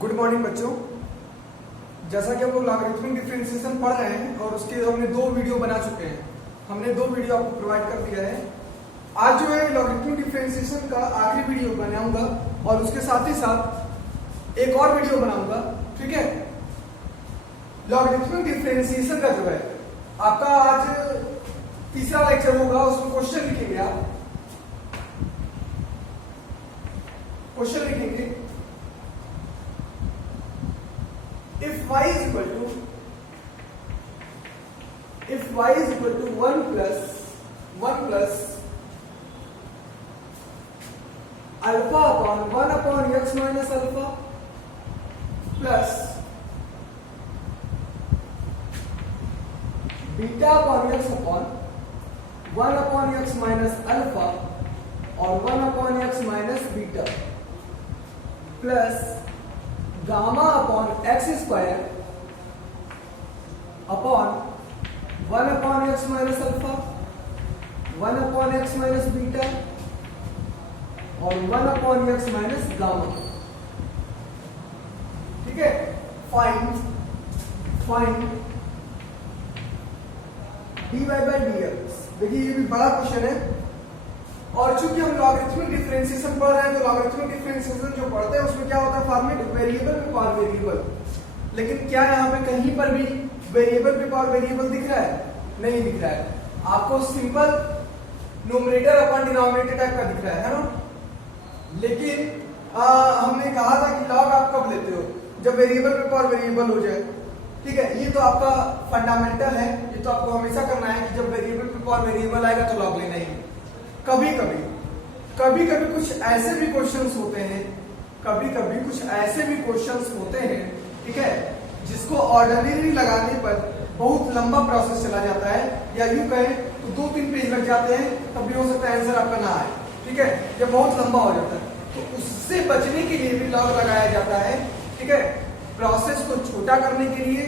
Good morning बच्चों। जैसा कि हम लोग लॉगरिथमिक डिफरेंशिएशन पढ़ रहे हैं और उसके हमने 2 वीडियो बना चुके हैं। हमने 2 वीडियो आपको प्रोवाइड कर दिया है। आज जो है लॉगरिथमिक डिफरेंशिएशन का आखिरी वीडियो बनाऊंगा और उसके साथ ही साथ एक और वीडियो बनाऊंगा। ठीक है, लॉगरिथमिक डिफरेंशिएशन का जो है आपका आज तीसरा लेक्चर होगा। उसमें क्वेश्चन लिखेंगे, आप क्वेश्चन लिखेंगे। If y is equal to 1 plus alpha upon 1 upon x minus alpha plus beta upon x upon 1 upon x minus alpha और 1 upon x minus beta plus gamma upon x square upon 1 upon x minus alpha 1 upon x minus beta और 1 upon x minus gamma. ठीक है, find dy by dx। देखिए ये भी बड़ा question है और चूंकि हम लॉगरिथमिक डिफरेंशिएशन पढ़ रहे हैं तो लॉगरिथमिक डिफरेंशिएशन जो पढ़ते हैं उसमें क्या होता है, फॉर्मेट वेरिएबल पे पावर वेरिएबल। लेकिन क्या यहाँ पे कहीं पर भी वेरिएबल पे पावर वेरिएबल दिख रहा है? नहीं दिख रहा है। आपको simple numerator upon denominator type का दिख रहा है ना। लेकिन हमने कहा था कि लॉग आप कब लेते हो, जब वेरिएबल पे पावर वेरिएबल हो जाए। ठीक है, ये तो आपका फंडामेंटल है, ये तो आपको हमेशा करना है कि जब वेरिएबल पे पावर वेरिएबल आएगा तो लॉग लेना ही है। कभी कभी कुछ ऐसे भी क्वेश्चंस होते हैं, ठीक है, जिसको ऑर्डिनरी लगाने पर बहुत लंबा प्रोसेस चला जाता है, या यूं कहें तो 2-3 पेज लग जाते हैं, तब भी हो सकता है आंसर आपका ना आए। ठीक है, जब बहुत लंबा हो जाता है तो उससे बचने के लिए भी लॉग लगाया जाता है। ठीक है, प्रोसेस को छोटा करने के लिए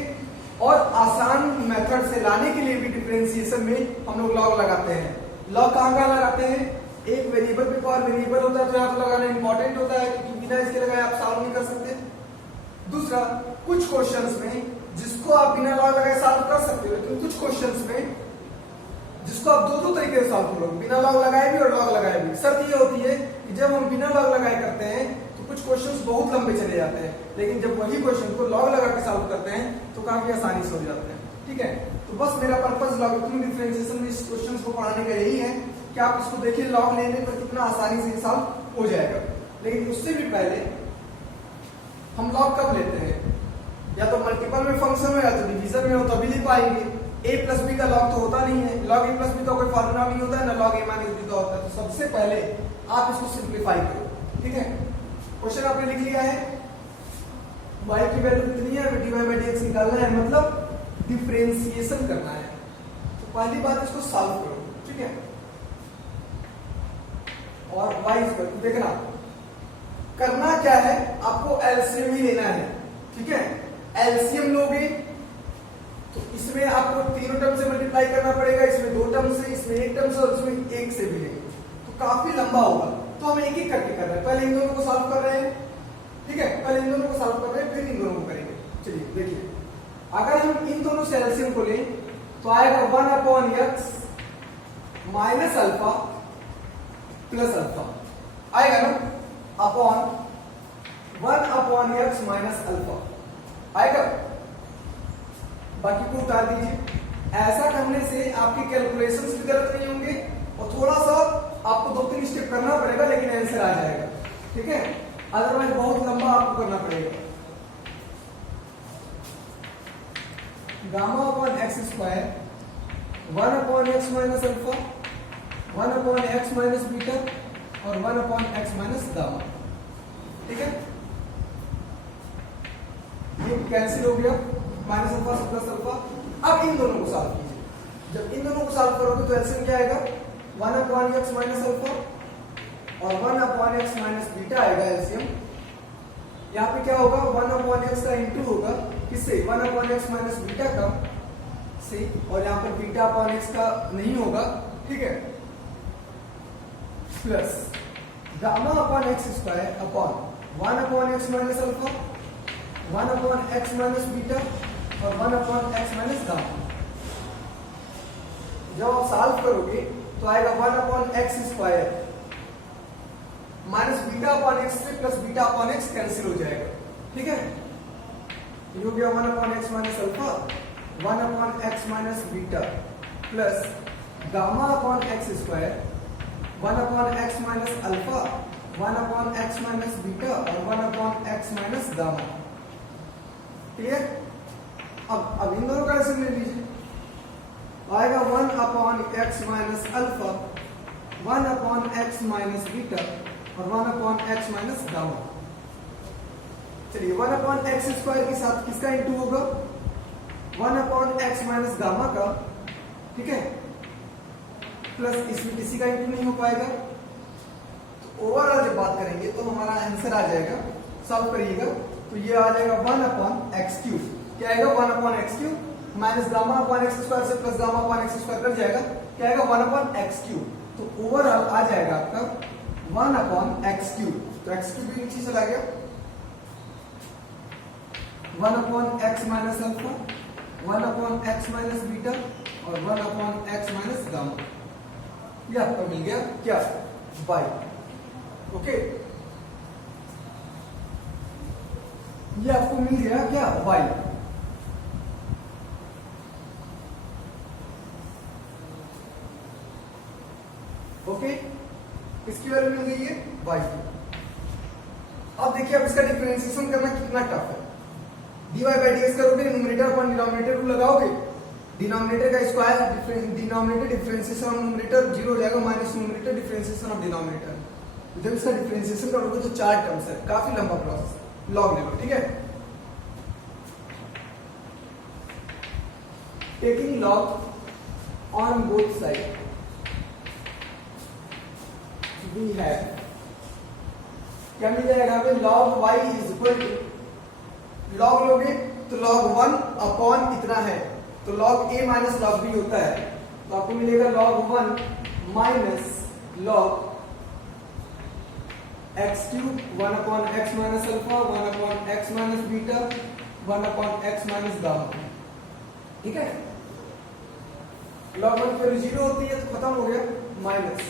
और आसान मेथड से लाने के लिए भी डिफरेंशिएशन में हम लोग लॉग लगाते हैं। लॉग कहाँ लगाते हैं? एक वेरिएबल पे पावर वेरिएबल होता है तो यहाँ तो लगाना इंपॉर्टेंट होता है क्योंकि बिना इसके लगाए आप सॉल्व नहीं कर सकते। दूसरा, कुछ क्वेश्चंस में जिसको आप बिना लॉग लगाए सॉल्व कर सकते हो, लेकिन कुछ क्वेश्चंस में जिसको आप दो तरीके से सॉल्व करोगे, बिना लॉग लगाए भी और लॉग लगाए भी। शर्त ये होती है कि जब हम बिना लॉग लगाए करते हैं तो कुछ क्वेश्चंस बहुत लंबे चले जाते हैं, लेकिन जब वही क्वेश्चन को लॉग लगा के सॉल्व करते हैं तो काफी आसानी से हो जाते हैं। ठीक है, तो बस मेरा पर्पस लॉगरिथमिक डिफरेंशिएशन में इस क्वेश्चंस को पढ़ाने का यही है कि आप इसको देखिए, लॉग लेने पर कितना आसानी से सॉल्व हो जाएगा। लेकिन उससे भी पहले हम लॉग कब लेते हैं? या तो मल्टीपल में फंक्शन में, या तो डिवीजन में हो तभी ले पाएंगे। a प्लस बी का लॉग तो होता नहीं है, लॉग a प्लस बी का कोई फॉर्मूला नहीं होता है, ना लॉग a माइनस बी का होता है। तो सबसे पहले आप इसको सिंप्लीफाई करो। ठीक है, क्वेश्चन आपने लिख लिया है, y की वैल्यू कितनी है, dy बाई dx निकालना है, मतलब डिफरेंशिएशन करना है। तो पहली बात इसको सॉल्व करो। ठीक है, और y इक्वल टू, देखना करना क्या है, आपको एलसीएम ही लेना है। ठीक है, एलसीएम लोगे तो इसमें आपको तीनों टर्म से मल्टीप्लाई करना पड़ेगा, इसमें 2 टर्म से, इसमें 1 टर्म से और इसमें 1 से भी लेंगे तो काफी लंबा होगा। तो हम एक एक करके कर रहे हैं, पहले इन दोनों को सॉल्व कर रहे हैं। ठीक है, पहले इन दोनों को सॉल्व कर रहे हैं, फिर इन दोनों को करेंगे। चलिए देखिए, अगर हम इन दोनों से एलसीएम को लें तो आएगा 1 upon x minus alpha plus alpha, आएगा ना, upon 1 upon x minus alpha आएगा। बाकी को उतार दीजिए। ऐसा करने से आपके कैलकुलेशंस भी गलत नहीं होंगे और थोड़ा सा आपको 2-3 स्टेप करना पड़ेगा, लेकिन आंसर आ जाएगा। ठीक है, अदरवाइज बहुत लंबा आपको करना पड़ेगा। Gamma upon x square 1 upon x minus alpha 1 upon x minus beta और 1 अपॉन एक्स माइनस गामा। ठीक है, ये कैंसिल हो गया, माइनस अल्फा से प्लस अल्फा। अब इन दोनों को सॉल्व कीजिए। जब इन दोनों को सॉल्व करोगे तो एलसीएम क्या आएगा, 1 अपॉन एक्स माइनस अल्फा और 1 अपॉन एक्स माइनस बीटा आएगा एलसीएम। यहाँ पे क्या होगा, 1 अपॉन एक्स का इंटू होगा किससे, 1 अपॉन एक्स माइनस बीटा का से, और यहाँ पर बीटा अपॉन एक्स का नहीं होगा। ठीक है, plus gamma upon x square upon 1 upon x minus alpha 1 upon x minus beta और 1 अपॉन एक्स माइनस गामा। जब आप सॉल्व करोगे तो आएगा 1 upon x square minus beta upon x से plus beta upon x cancel हो जाएगा, ठीक है। ये हो गया 1 upon x minus alpha 1 upon x minus beta plus gamma upon x square 1 upon x minus alpha 1 upon x minus beta और 1 upon x minus gamma. Clear? अब इन दोनों का रेसिप ले लीजिए, आएगा 1 upon x minus alpha 1 upon x minus beta और 1 अपॉन एक्स माइनस गामा। चलिए 1 अपॉन एक्स स्क्वायर के साथ किसका इंटू होगा? 1 अपॉन एक्स माइनस गामा का, ठीक है, प्लस इसमें किसी का इंटू नहीं हो पाएगा। तो ओवरऑल जब बात करेंगे तो हमारा आंसर आ जाएगा, सॉल्व करिएगा तो ये आ जाएगा 1 अपॉन एक्स क्यूब। क्या आएगा? 1 upon x cube minus gamma upon x square से plus gamma upon x square कर जाएगा, क्या आएगा? 1 अपॉन एक्स क्यूब। तो ओवरऑल आ जाएगा आपका 1 अपॉन एक्स क्यूब। तो एक्स क्यूब भी नीचे चला गया, 1 upon x minus alpha 1 upon x minus beta और 1 अपॉन एक्स माइनस गामा। ये आपका मिल गया क्या? y। ओके, ये आपको मिल गया क्या? y। ओके, इसकी वैल्यू मिल गई है y। अब देखिए, अब इसका डिफरेंशिएशन करना कितना टफ है। dy बाई dx करोगे, न्यूमरेटर अपॉन डिनोमिनेटर रूल लगाओगे, डिनोमिनेटर का square denominator differentiation of numerator 0 हो जाएगा minus numerator differentiation of denominator. जब इसका डिफरेंशिएशन करोगे तो 4 टर्म्स है, काफी लंबा प्रोसेस। लॉग ले लो, ठीक है। Taking log on both side we have, क्या मिल जाएगा हमें? log y is equal to, log लोगे तो log 1 अपॉन इतना है, तो log a minus log b होता है, तो आपको मिलेगा log 1 minus log x cube 1 upon x minus alpha 1 upon x minus beta 1 upon x minus gamma, ठीक है। log 1 की वैल्यू 0 होती है तो खत्म हो गया, माइनस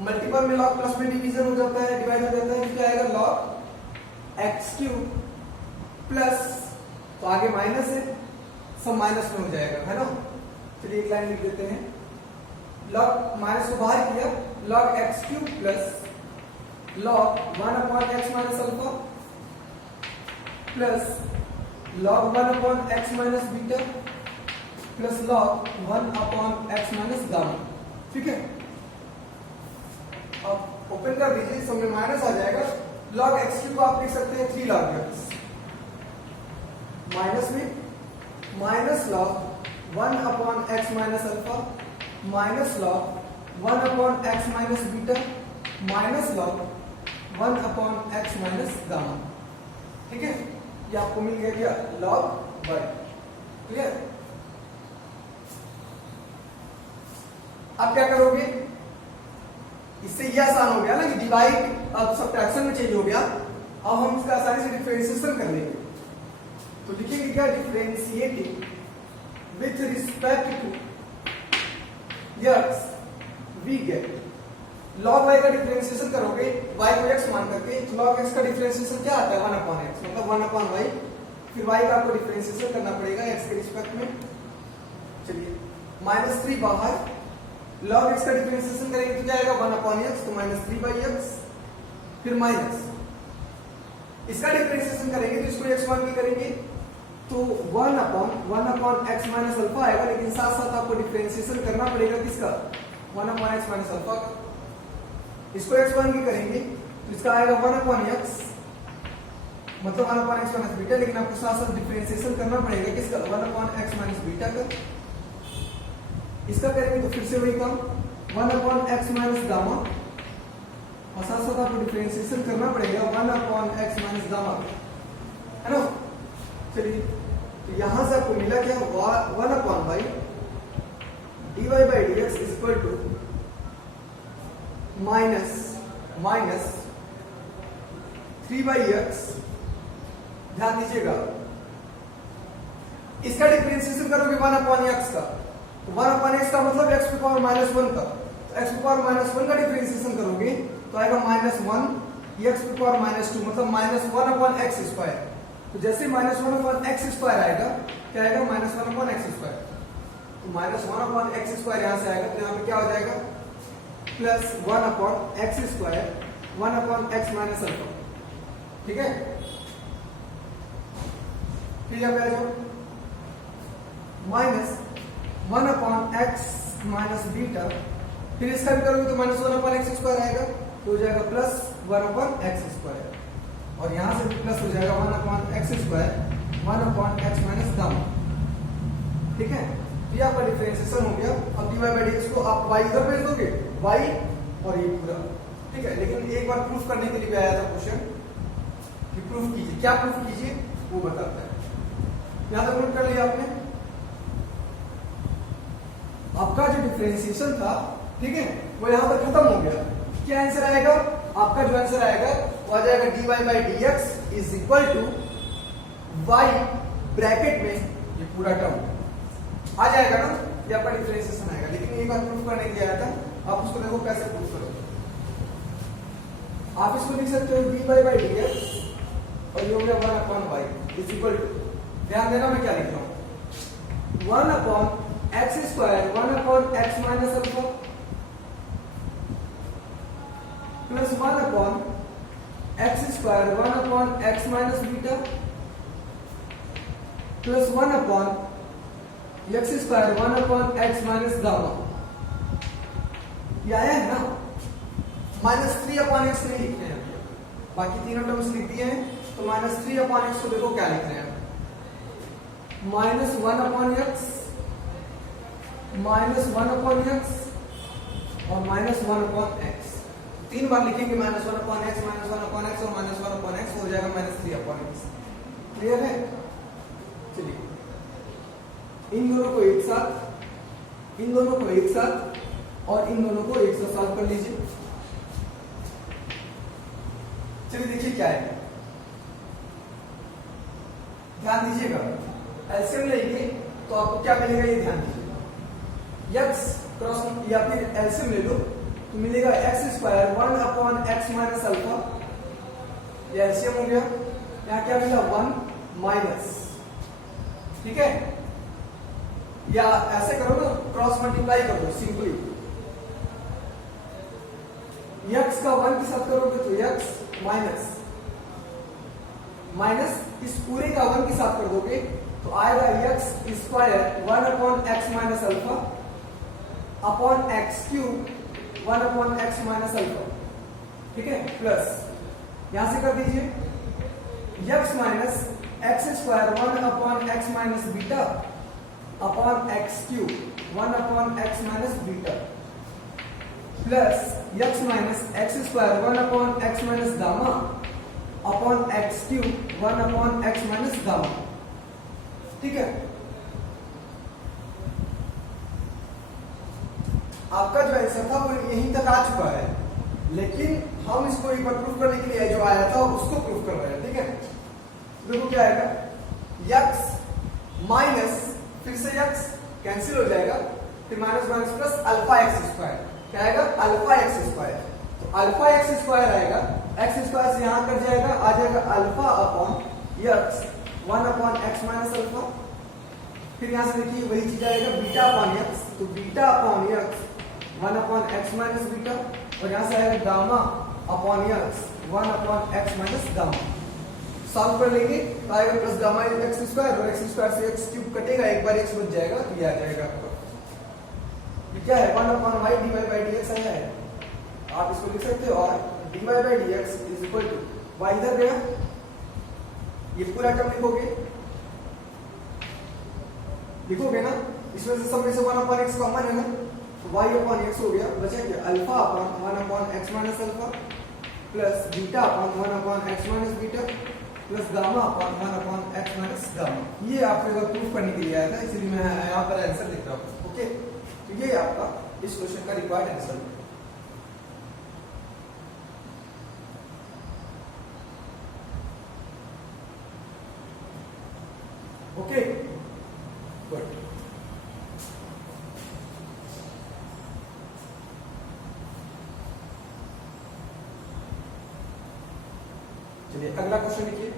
मल्टीपल में log प्लस में डिवीजन हो जाता है, डिवाइड हो जाता है, क्या आएगा? log x क्यूब प्लस, तो आगे माइनस है, सब माइनस में हो जाएगा, है ना। चलिए एक लाइन लिख देते हैं, log माइनस को बाहर किया, log x cube plus log 1 upon x minus alpha plus log 1 upon x minus beta plus log 1 upon x minus gamma, ठीक है। अब ओपन कर दीजिए, सब में माइनस आ जाएगा, log x क्यूब आप लिख सकते हैं 3 log x माइनस में minus log 1 upon x minus alpha minus log 1 upon x minus beta minus log 1 upon x minus gamma, ठीक है। ये आपको मिल गया क्या? log y। क्लियर? अब क्या करोगे? इससे ये आसान हो गया ना कि डिवाइड अब सब्ट्रैक्शन में चेंज हो गया। अब हम इसका आसानी से डिफरेंशिएशन कर लेंगे, तो लिखेंगे क्या? Differentiating with respect to x we get log y का डिफरेंशिएशन करोगे y को x मान करके, तो log x का डिफरेंशिएशन क्या आता है? 1 अपॉन x, मतलब 1 अपॉन y। फिर y का आपको डिफरेंशिएशन करना पड़ेगा x के रिस्पेक्ट में। चलिए -3 बाहर, log x का डिफरेंशिएशन करेंगे तो क्या आएगा? 1 अपॉन x, तो -3 बाई x, फिर माइनस इसका डिफरेंशिएशन करेंगे तो इसको x मान के करेंगे तो 1 अपॉन x माइनस अल्फा आएगा, लेकिन साथ साथ आपको डिफरेंशिएशन करना पड़ेगा किसका? 1 अपॉन x माइनस अल्फा का। इसको x मान के करेंगे तो इसका आएगा 1 अपॉन x, मतलब 1 अपॉन x माइनस बीटा, लेकिन आपको साथ साथ डिफरेंशिएशन करना पड़ेगा किसका? 1 अपॉन x माइनस बीटा का। इसका करेंगे तो फिर से वही काम, 1 अपॉन x माइनस गामा, और साथ साथ आपको डिफरेंशिएशन करना पड़ेगा 1 अपॉन x माइनस गामा, है ना। चलिए, तो यहां से आपको मिला क्या? 1 upon y dy by dx is equal to minus 3 by x, ध्यान दीजिएगा, इसका डिफरेंशिएशन करोगे 1/x का, तो 1/x का मतलब x की पावर -1 का, तो x की पावर -1 का डिफरेंशिएशन करोगे तो आएगा -1, x की पावर -2 मतलब -1/x²। तो जैसे -1/x² आएगा, क्या आएगा? -1/x²। तो -1/x² यहां से आएगा, तो यहां पे क्या हो जाएगा? Plus 1/x², 1/x minus alpha. ठीक है, फिर यहाँ पे आ जाओ, -1/x माइनस बीटा, फिर इसका भी करोगे तो -1/x² आएगा, तो हो जाएगा प्लस 1/x², और यहां से भी प्लस हो जाएगा 1/x², 1/x माइनस गामा। ठीक है, ये आपका डिफरेंशिएशन हो गया। अब dy/dx को आप y इधर भेज दोगे, y और ये पूरा। ठीक है, लेकिन एक बार प्रूफ करने के लिए भी आया था क्वेश्चन कि प्रूफ कीजिए, क्या प्रूफ कीजिए वो बताता है। यहां तक नोट कर लिया आपने? आपका जो डिफरेंशिएशन था, ठीक है, वो यहां पर खत्म हो गया। क्या आंसर आएगा? आपका जो आंसर आएगा वो आ जाएगा dy/dx is equal to y bracket में ये पूरा टर्म आ जाएगा ना, ये आपका डिफरेंशिएशन आएगा। लेकिन एक बार प्रूफ करने के लिए आया था, आप उसको देखो कैसे प्रूफ करोगे। आप इसको लिख सकते हो dy/dx और ये हो गया 1/y इज इक्वल टू, ध्यान देना मैं क्या लिख रहा हूं, 1/x², 1/x minus alpha plus 1/x², 1/x minus beta plus 1/x², 1/x minus gamma. ये आया है ना? -3/x नहीं लिख रहे हैं, बाकी तीनों टर्म्स लिख दिए हैं, तो -3/x को देखो क्या लिख रहे हैं, -1/x, -1/x और -1/x। 3 बार लिखेंगे -1/x, -1/x और -1/x, हो जाएगा -3/x। क्लियर है? चलिए इन दोनों को एक साथ, इन दोनों को एक साथ और इन दोनों को एक साथ सॉल्व कर लीजिए। चलिए देखिए क्या है, ध्यान दीजिएगा। एलसीएम लेंगे तो आपको क्या मिलेगा ये ध्यान दीजिए। x क्रॉस या फिर एलसीएम ले लो तो मिलेगा x², 1/x माइनस अल्फा, ये एलसीएम हो गया। यहाँ क्या मिला? 1 माइनस। ठीक है, या ऐसे करो ना, क्रॉस मल्टीप्लाई कर दो सिंपली। x का 1 के साथ करोगे तो x माइनस माइनस इस पूरे का 1 के साथ कर दोगे तो आएगा x², 1/x minus alpha upon x³, 1/x minus alpha. ठीक है, प्लस यहां से कर दीजिए x minus x², 1/x minus beta upon x³ 1/x minus beta plus x minus x² 1/x minus gamma upon x³ 1/x minus gamma. ठीक है, आपका जो आंसर था वो यहीं तक आ चुका है, लेकिन हम इसको एक बार प्रूफ करने के लिए जो आया था उसको प्रूफ कर रहे हैं। ठीक है, देखो क्या आएगा, x माइनस फिर से x कैंसिल हो जाएगा, फिर माइनस माइनस प्लस α(x²), क्या आएगा? α(x²). तो α(x² आएगा, x² से यहां कर जाएगा, आ जाएगा alpha upon x 1/x minus alpha. फिर यहां से देखिए वही चीज आएगा बीटा अपॉन x, तो beta upon x 1/x minus beta, और यहां से आएगा gamma upon x 1/x minus gamma. Solve कर लेंगे तो आएगा प्लस गामा x² और x² से x³ कटेगा, एक बार x बच जाएगा, ये आ जाएगा आपका। ये क्या है? 1/y dy/dx आया है, आप इसको लिख सकते हो। और dy/dx is equal to y इधर गया, ये पूरा टर्म लिखोगे ना, इसमें से सब में से 1/x कॉमन है ना, तो y/x हो गया, बचा क्या? Alpha upon 1/x minus alpha plus beta upon 1/x minus beta plus gamma upon 1/x minus gamma. ये आपको प्रूफ करने के लिए आया था, इसलिए मैं यहाँ पर आंसर लिख रहा हूँ। ओके, तो ये आपका इस क्वेश्चन का रिक्वायर्ड आंसर है। Okay good. चलिए अगला क्वेश्चन लिखिए।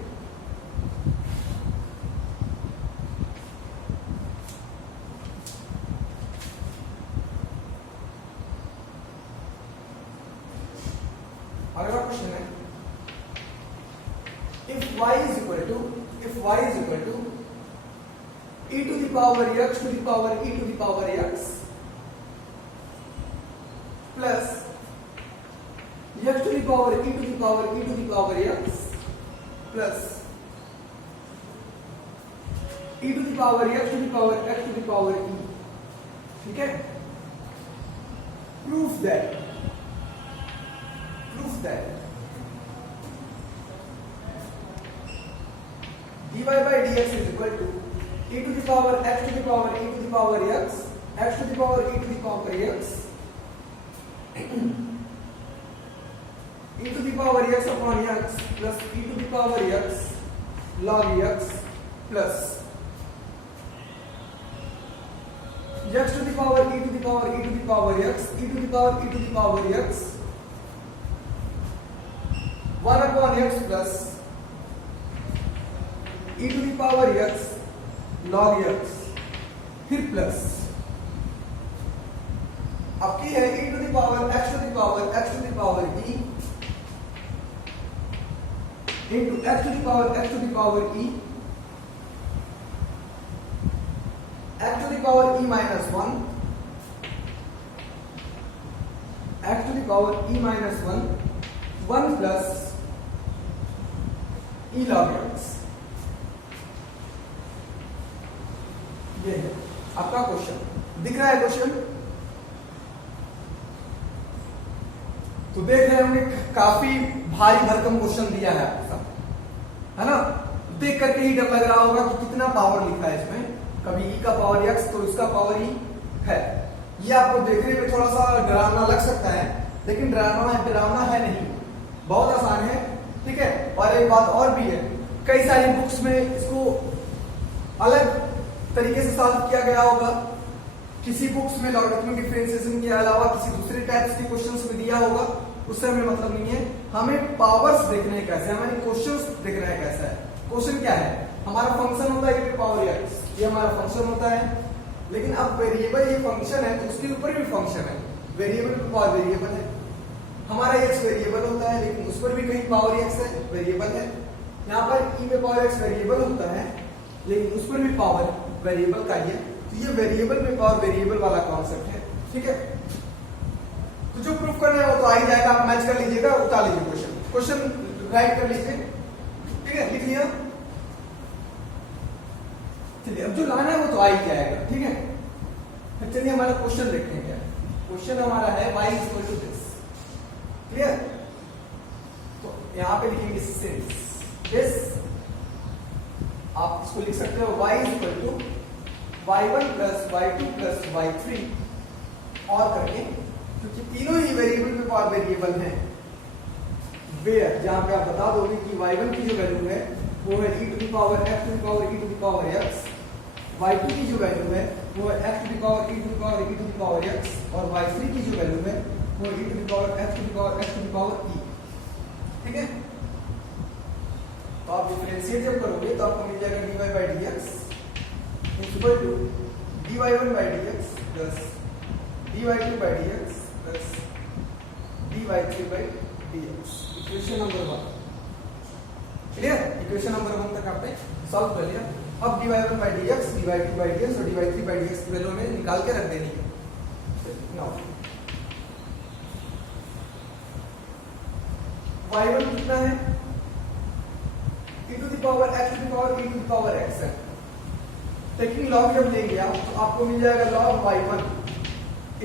अगला क्वेश्चन है if y is equal to e to the power x to the power e to the power x plus x to the power e to the power e to the power x plus e to the power x to the power x to the power e, ठीक है। prove that dy by dx is equal to e to the power x to the power e to the power x, x to the power e to the power x, e to the power x upon x plus e to the power x log x plus x to the power e to the power e to the power x, e to the power e to the power x 1 upon x plus e to the power x log x, फिर plus आपकी है e to the power x to the power x to the power e into x to the power x to the power e x to the power e minus 1 x to the power e minus 1 plus e log x। ये है आपका question, दिख रहा है question? तो देख रहे होंगे काफी भारी भरकम क्वेश्चन दिया है आपके साथ, है ना? देख करके ही डर लग रहा होगा कि कितना पावर लिखा है इसमें, कभी e का पावर x तो इसका पावर e है। ये आपको देखने में थोड़ा सा डरावना लग सकता है, लेकिन डरावना है नहीं, बहुत आसान है, ठीक है। और एक बात और भी है, कई सारी बुक्स में इसको अलग तरीके से सॉल्व किया गया होगा, किसी बुक्स में लॉगरिथमिक डिफरेंशिएशन के अलावा किसी दूसरे टाइप्स के क्वेश्चंस में दिया होगा, उससे हमें मतलब नहीं है। हमें पावर्स देखने हैं कैसे, हमें क्वेश्चंस देखना है कैसा है। क्वेश्चन क्या है, हमारा फंक्शन होता है e पावर x, ये हमारा फंक्शन होता है, लेकिन अब वेरिएबल ये फंक्शन है तो उसके ऊपर भी फंक्शन है, वेरिएबल पे पावर वेरिएबल है। हमारा x वेरिएबल होता है लेकिन उस पर भी कहीं पावर x है, वेरिएबल है। यहाँ पर e पे पावर x वेरिएबल होता है लेकिन उस पर भी पावर वेरिएबल का ही है। तो ये वेरिएबल में पावर वेरिएबल वाला कॉन्सेप्ट है, ठीक है। तो जो प्रूफ करना है वो तो आ ही जाएगा, आप मैच कर लीजिएगा, उतार लीजिए क्वेश्चन राइट कर लीजिए, ठीक है, लिख लिया। चलिए अब जो लाना है वो तो आ ही जाएगा, ठीक है। फिर चलिए हमारा क्वेश्चन देखते हैं क्या है। क्वेश्चन हमारा है y is equal to this, clear. तो यहां पे लिखेंगे सिंस दिस, आप इसको लिख सकते हो y is equal to y1 plus y2 plus y3 और करके, क्योंकि तीनों ही वेरिएबल में पावर वेरिएबल हैं, वेयर जहां पे आप बता दोगे कि y1 की जो वैल्यू है वो है e to the power x to the power e to the power x, y2 की जो वैल्यू है वो है x to the power e to the power e to the power x, और y3 की जो वैल्यू है वो e to the power x to the power x to the power e, ठीक है। तो आप डिफरेंशिएट जब करोगे तो आपको मिल जाएगा dy by dx equal to dy1 by dx plus dy2 by dx plus dy3 by dx। Equation number 1 clear, equation number 1 तक आपने सॉल्व कर लिया। अब dy1 by dx, dy2 by dx और dy3 by dx की value में निकाल के रख देनी है। नाउ y1 कितना है, e to the power x to the power e to the power x है। टेकिंग लॉग जब लेंगे आप तो आपको मिल जाएगा log y1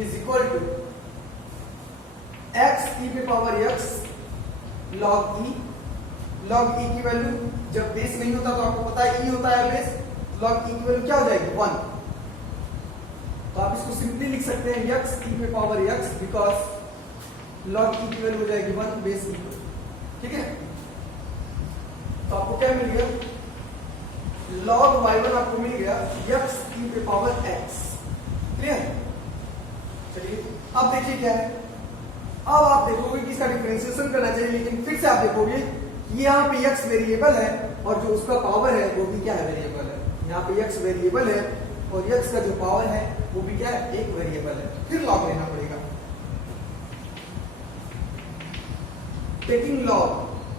is equal to x e पे पावर x log e की वैल्यू जब बेस नहीं होता तो आपको पता है e होता है बेस, log e की वैल्यू क्या हो जाएगी 1। तो आप इसको सिंपली लिख सकते हैं x e पे power x, because log e की वैल्यू हो जाएगी 1 बेस e, ठीक है। तो आपको क्या मिलेगा log y1 आपको मिल गया x e पे पावर x। क्लियर? चलिए अब देखिए क्या है। अब आप देखोगे कि इसका डिफरेंशिएशन करना चाहिए, लेकिन फिर से आप देखोगे यहाँ पे x वेरिएबल है और जो उसका पावर है वो भी क्या है, वेरिएबल है। यहाँ पे x वेरिएबल है और x का जो पावर है वो भी क्या है, एक वेरिएबल है। फिर लॉग लेना पड़ेगा। Taking log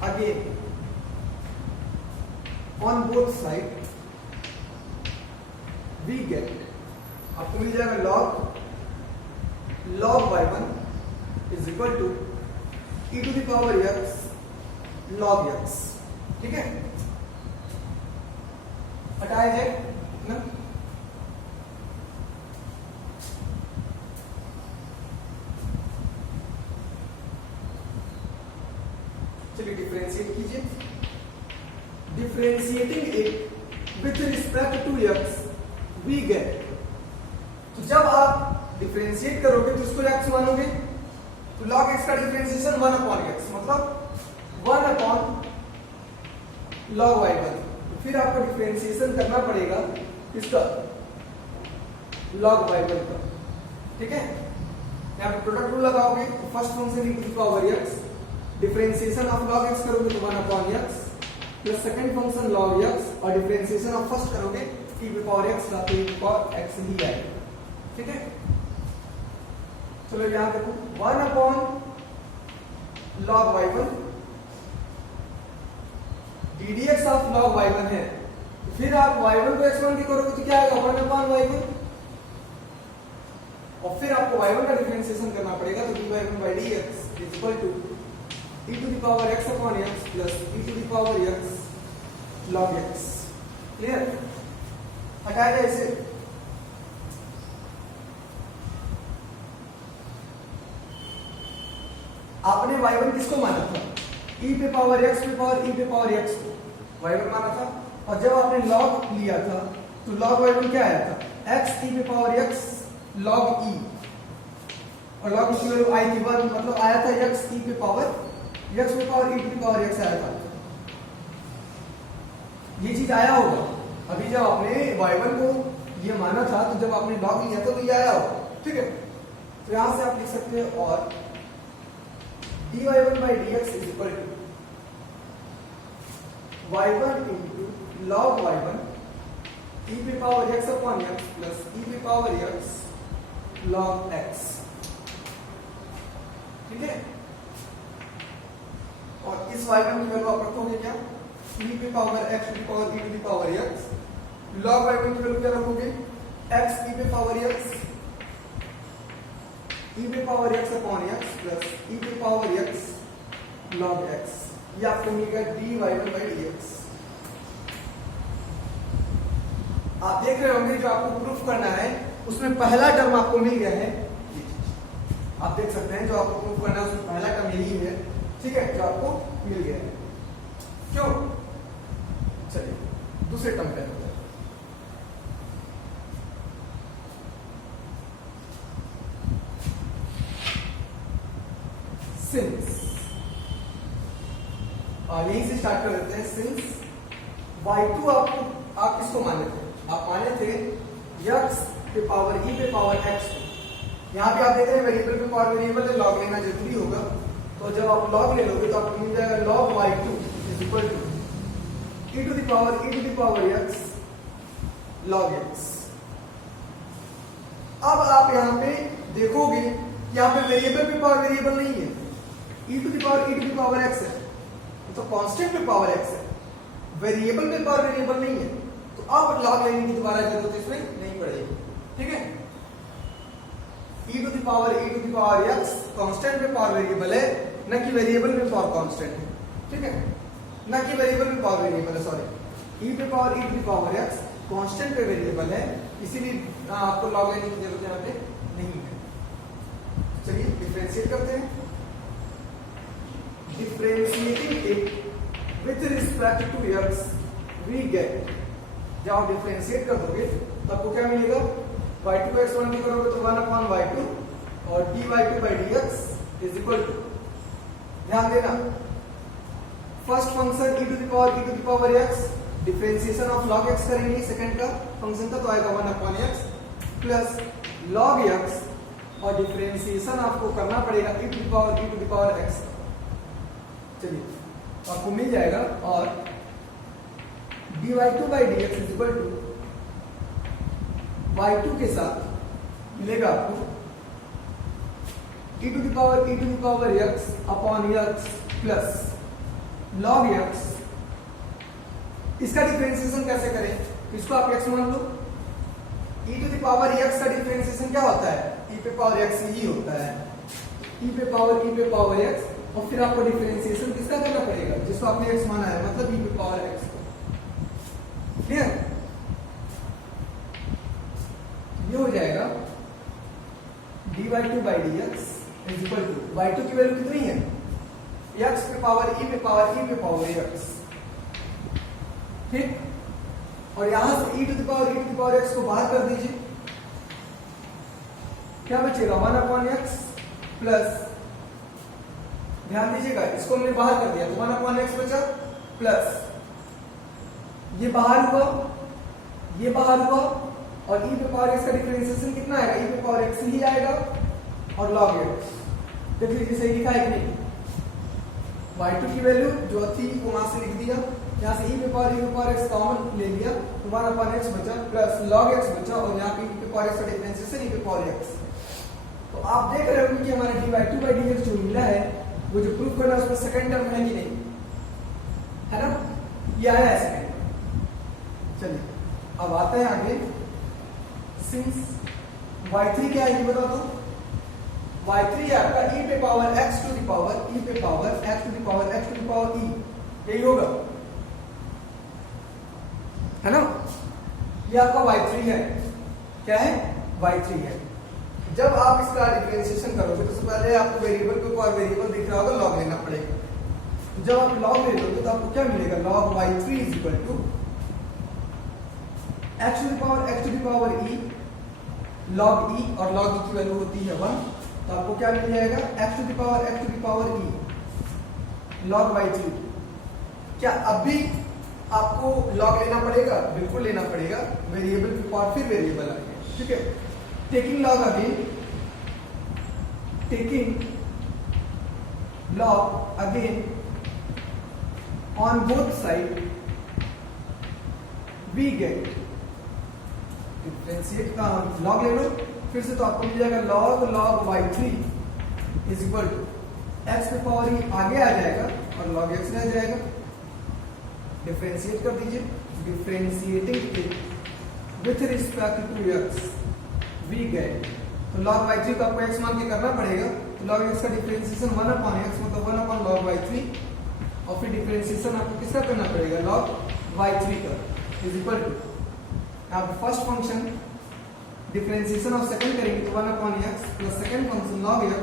again on both side we get, आपको मिल जाएगा log y1 is equal to e to the power x log x। ठीक है, हटाया जाए ना। चलिए डिफरेंशिएट कीजिए। Differentiating it with respect to x we get, तो जब आप डिफरेंशिएट करोगे तो उसको x मानोगे, तो log x का डिफरेंशिएशन 1/x मतलब 1/log y1। फिर आपको डिफरेंशिएशन करना पड़ेगा इसका log y1 का। ठीक है, यहाँ पे प्रोडक्ट रूल लगाओगे तो first function e to the power x, differentiation of log x करोगे तो 1/x plus second function log x और डिफरेंशिएशन ऑफ फर्स्ट करोगे e to the power x का, तो e to the power x ही आएगा। ठीक है, चलो यहाँ देखो 1/log y1 ddx of log y1 है, फिर आप y1 को x1 की करोगे तो क्या आएगा, 1/y1 और फिर आपको y1 का डिफरेंशिएशन करना पड़ेगा, तो dy1/dx is equal to e to the power x upon x plus e to the power x log x। Clear? हटाया जाए इसे। आपने y1 किसको माना था, e पे पावर x पे पावर e पे पावर x को y1 माना था, और जब आपने log लिया था तो log y1 क्या आया था, x e पे पावर x log e, और log की वैल्यू आई थी 1, मतलब आया था x e पे पावर x पे पावर e टू पावर x आया था। ये चीज आया होगा अभी जब आपने y1 को ये माना था, तो जब आपने log लिया था तो ये आया होगा। ठीक है, तो यहां से आप लिख सकते हैं और dy1/dx is equal to y1 into log y1 e पे power x upon x plus e पे पावर x log x। ठीक है, और इस y1 की वैल्यू आप रखोगे क्या, e पे पावर x टू पावर e टू पावर x, log y1 की वैल्यू क्या रखोगे, x e पे पावर x e पे power x upon x plus e पे पावर x log x। ये आपको मिल गया dy1/dx। आप देख रहे होंगे जो आपको प्रूफ करना है उसमें पहला टर्म आपको मिल गया है, आप देख सकते हैं जो आपको प्रूफ करना है उसमें पहला टर्म यही है। ठीक है, जो आपको मिल गया है। क्यों? चलिए दूसरे टर्म पे होता है। सिंस, और यहीं से स्टार्ट कर देते हैं। सिंस y2 आप किसको माने थे, आप माने थे x पे पावर e पे पावर x को। यहाँ पे आप देख रहे हैं वेरिएबल पे पावर वेरिएबल है, लॉग लेना जरूरी होगा, तो जब आप लॉग ले लोगे तो आपको मिल जाएगा log y2 is equal to e to the power x log x। अब आप यहाँ पे देखोगे यहाँ पे वेरिएबल पे पावर वेरिएबल नहीं है, e to the power x है, तो कांस्टेंट पे पावर x है, वेरिएबल पे पावर वेरिएबल नहीं है, तो अब लॉग लेने की दोबारा जरूरत इसमें नहीं पड़ेगी। ठीक है, e to the power x constant पे पावर वेरिएबल है, न कि वेरिएबल पे पावर कांस्टेंट है। ठीक है, न कि वेरिएबल पे पावर वेरिएबल है, sorry, e to the power x constant पे वेरिएबल है, इसीलिए आपको लॉग लेने की जरूरत यहाँ पे नहीं है। चलिए डिफरेंशिएट करते हैं। Differentiating it with respect to x we get, जब आप डिफरेंशिएट कर दोगे तो आपको क्या मिलेगा, y2 को x1 की करोगे तो 1/y2 और dy2/dx इज इक्वल टू, ध्यान देना first function e to the power x differentiation of log x करेंगे सेकंड का फंक्शन का, तो आएगा 1/x प्लस log x, और डिफरेंशिएशन आपको करना पड़ेगा e to the power x। चलिए आपको मिल जाएगा, और dy2/dx is equal to y2 के साथ मिलेगा आपको e to the power x upon x plus log x। इसका डिफरेंशिएशन कैसे करें, इसको आप x मान लो। e to the power x का डिफरेंशिएशन क्या होता है, e पे पावर x ही होता है, e पे पावर x, और फिर आपको डिफरेंशिएशन किसका करना पड़ेगा, जिसको आपने x माना है, मतलब e पे पावर x। क्लियर? ये हो जाएगा dy2/dx is equal to y2 की वैल्यू कितनी है, x पे पावर e पे पावर x, ठीक। और यहां से e to the power x को बाहर कर दीजिए, क्या बचेगा 1/x प्लस, ध्यान दीजिएगा इसको हमने बाहर कर दिया तो 1/x बचा, प्लस ये बाहर हुआ, और e पे पावर x का डिफरेंशिएशन कितना आएगा, e पे पावर x ही आएगा, और log x। देख लीजिए सही लिखा है कि नहीं, y2 की वैल्यू जो थी वो वहां से लिख दिया, यहाँ से e पे पावर x कॉमन ले लिया, तो 1/x बचा प्लस log x बचा, और यहाँ पे e पे पावर x का डिफरेंशिएशन e पे पावर x। तो आप देख रहे हो कि हमारा dy2/dx जो मिला है, वो जो प्रूफ करना है उसमें सेकंड टर्म है कि नहीं, है ना, ये आया है सेकंड। चलिए अब आते हैं आगे, सिंस y3 क्या है ये बता दो, y3 है आपका e पे power x to the power e पे power x to the power x to the power e, यही होगा, है ना। ये आपका y3 है, क्या है, y3 है। जब आप इसका डिफरेंशिएशन करोगे तो सबसे पहले आपको वेरिएबल के ऊपर वेरिएबल दिख रहा होगा, लॉग लेना पड़ेगा। तो जब आप लॉग ले लोगे तो आपको क्या मिलेगा, log y3 is equal to x to the power e log e, और log e की वैल्यू होती है 1, तो आपको क्या मिल जाएगा, x to the power e log y3। क्या अभी आपको log लेना पड़ेगा, बिल्कुल लेना पड़ेगा, वेरिएबल के ऊपर फिर वेरिएबल आएंगे, ठीक है। Taking log again on both side we get, differentiate का log ले लो फिर से, तो आपको मिल जाएगा log y3 is equal to x पे पावर e आगे आ जाएगा और log x रह जाएगा। डिफरेंशिएट कर दीजिए, differentiating with respect to x we get, तो log y3 को आपको x मान के करना पड़ेगा, तो log x का डिफरेंशिएशन 1/x मतलब 1/log y3, और फिर डिफरेंशिएशन आपको किसका करना पड़ेगा, log y3 का इज इक्वल टू, आप first function differentiation of second करेंगे तो 1/x plus second function log x,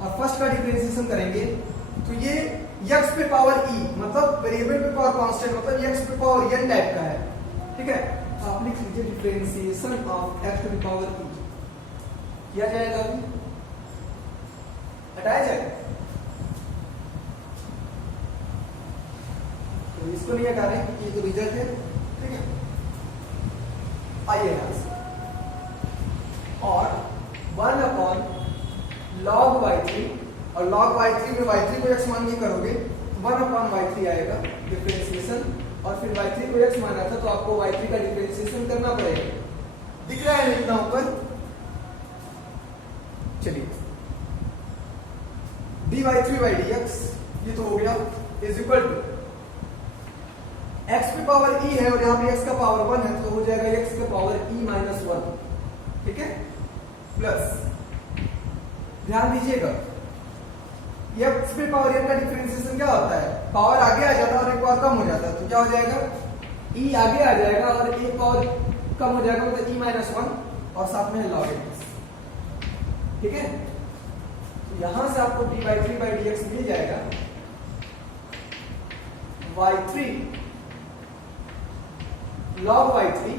और फर्स्ट का डिफरेंशिएशन करेंगे तो ये x पे पावर e मतलब वेरिएबल पे पावर कांस्टेंट, मतलब x पे पावर n टाइप का है, ठीक है। तो आप लिख लीजिए differentiation of x to the power e किया जाएगा, अभी हटाया जाएगा, तो इसको नहीं हटा रहे क्योंकि ये तो रिजल्ट है, ठीक है। आइए यहां से, और 1/log y3, और log y3 में y3 को x मान के करोगे 1/y3 आएगा डिफरेंशिएशन, और फिर y3 को x माना था तो आपको y3 का डिफरेंशिएशन करना पड़ेगा, दिख रहा है इतना ऊपर। चलिए dy3/dx ये तो हो गया इज इक्वल टू x पे पावर e है और यहाँ पे x का पावर 1 है, तो हो जाएगा x का पावर e माइनस 1, ठीक है, प्लस ध्यान दीजिएगा x पे पावर n का डिफरेंशिएशन क्या होता है, पावर आगे आ जाता है और एक पावर कम हो जाता है, तो क्या हो जाएगा, e आगे आ जाएगा और एक पावर कम हो जाएगा, मतलब e माइनस 1, और साथ में log x, ठीक है। तो यहां से आपको dy3/dx मिल जाएगा y3 log y3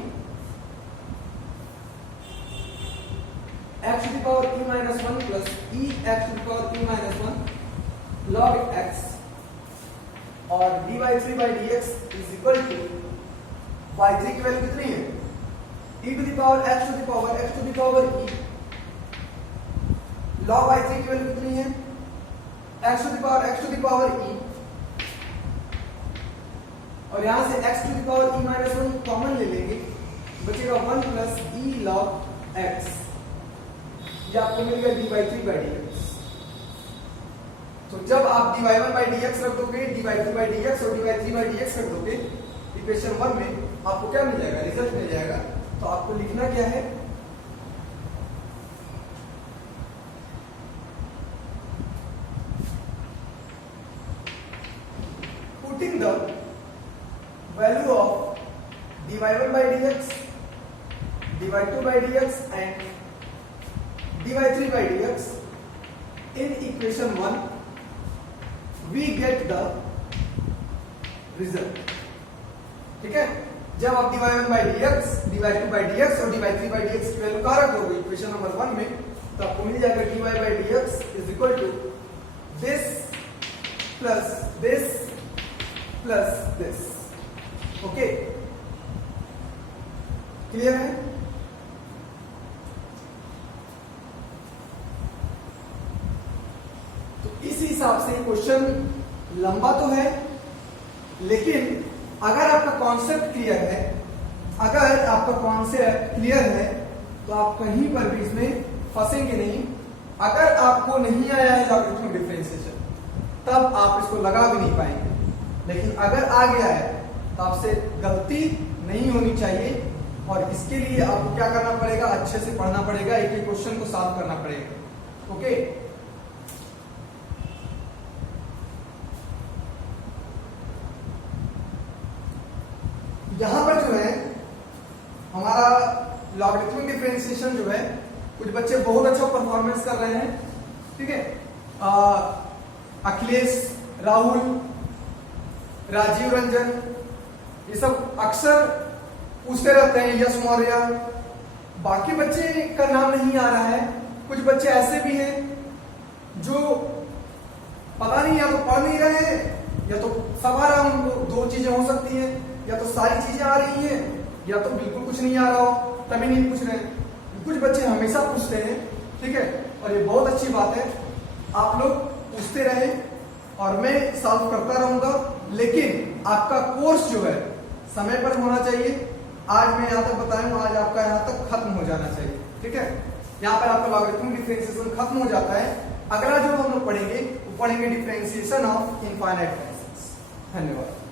x to the power e minus 1 plus e x to the power e minus 1 log x, और dy3/dx is equal to y3 की वैल्यू कितनी है, e to the power x to the power x to the power e, log y3 की value कितनी है, x to the power x to the power e, और यहां से x to the power e minus 1 common ले लेंगे, बचेगा 1 plus e log x, ये आपको मिल गया dy3 बाई dx। तो जब आप dy1 बाई dx रख दोगे, dy2 बाई dx और dy3 बाई dx रख दोगे इक्वेशन 1 में, आपको क्या मिल जाएगा, रिजल्ट मिल जाएगा। तो आपको लिखना क्या है, putting the value of dy1 by dx, dy2 by dx and dy3 by dx in equation 1 we get the result। ठीक है, जब आप dy1 by dx, dy2 by dx और dy3 by dx की वैल्यू कहां रखोगे इक्वेशन नंबर 1 में, तो आपको मिल जाएगा dy by dx is equal to this plus this plus this। Okay, clear है। इस हिसाब से क्वेश्चन लंबा तो है, लेकिन अगर आपका कॉन्सेप्ट क्लियर है, अगर आपका कॉन्सेप्ट क्लियर है तो आप कहीं पर भी इसमें फंसेंगे नहीं। अगर आपको नहीं आया है लॉगरिथमिक डिफरेंशिएशन, तब आप इसको लगा भी नहीं पाएंगे, लेकिन अगर आ गया है तो आपसे गलती नहीं होनी चाहिए, और इसके लिए आपको क्या करना पड़ेगा, अच्छे से पढ़ना पड़ेगा, एक एक क्वेश्चन को सॉल्व करना पड़ेगा। ओके, यहां पर जो है हमारा लॉगरिथमिक डिफरेंशिएशन जो है, कुछ बच्चे बहुत अच्छा परफॉर्मेंस कर रहे हैं। ठीक है, अखिलेश, राहुल, राजीव रंजन, ये सब अक्सर पूछते रहते हैं, यश मौर्य, बाकी बच्चे का नाम नहीं आ रहा है। कुछ बच्चे ऐसे भी हैं जो पता नहीं, या तो पढ़ नहीं रहे हैं या तो सब आ रहा है उनको, दो चीजें हो सकती हैं, या तो सारी चीजें आ रही हैं या तो बिल्कुल कुछ नहीं आ रहा हो, तभी नहीं पूछ रहे। कुछ बच्चे हमेशा पूछते हैं, ठीक है, और ये बहुत अच्छी बात है, आप लोग पूछते रहें और मैं सॉल्व करता रहूंगा। लेकिन आपका कोर्स जो है समय पर होना चाहिए। आज मैं यहाँ तक बताया हूँ, आज आपका यहाँ तक खत्म हो जाना चाहिए। ठीक है, यहाँ पर आपका लॉगरिथमिक डिफरेंशिएशन खत्म हो जाता है। अगला जो हम लोग पढ़ेंगे वो पढ़ेंगे डिफरेंशिएशन ऑफ इनफाइनाइट फंक्शंस। धन्यवाद।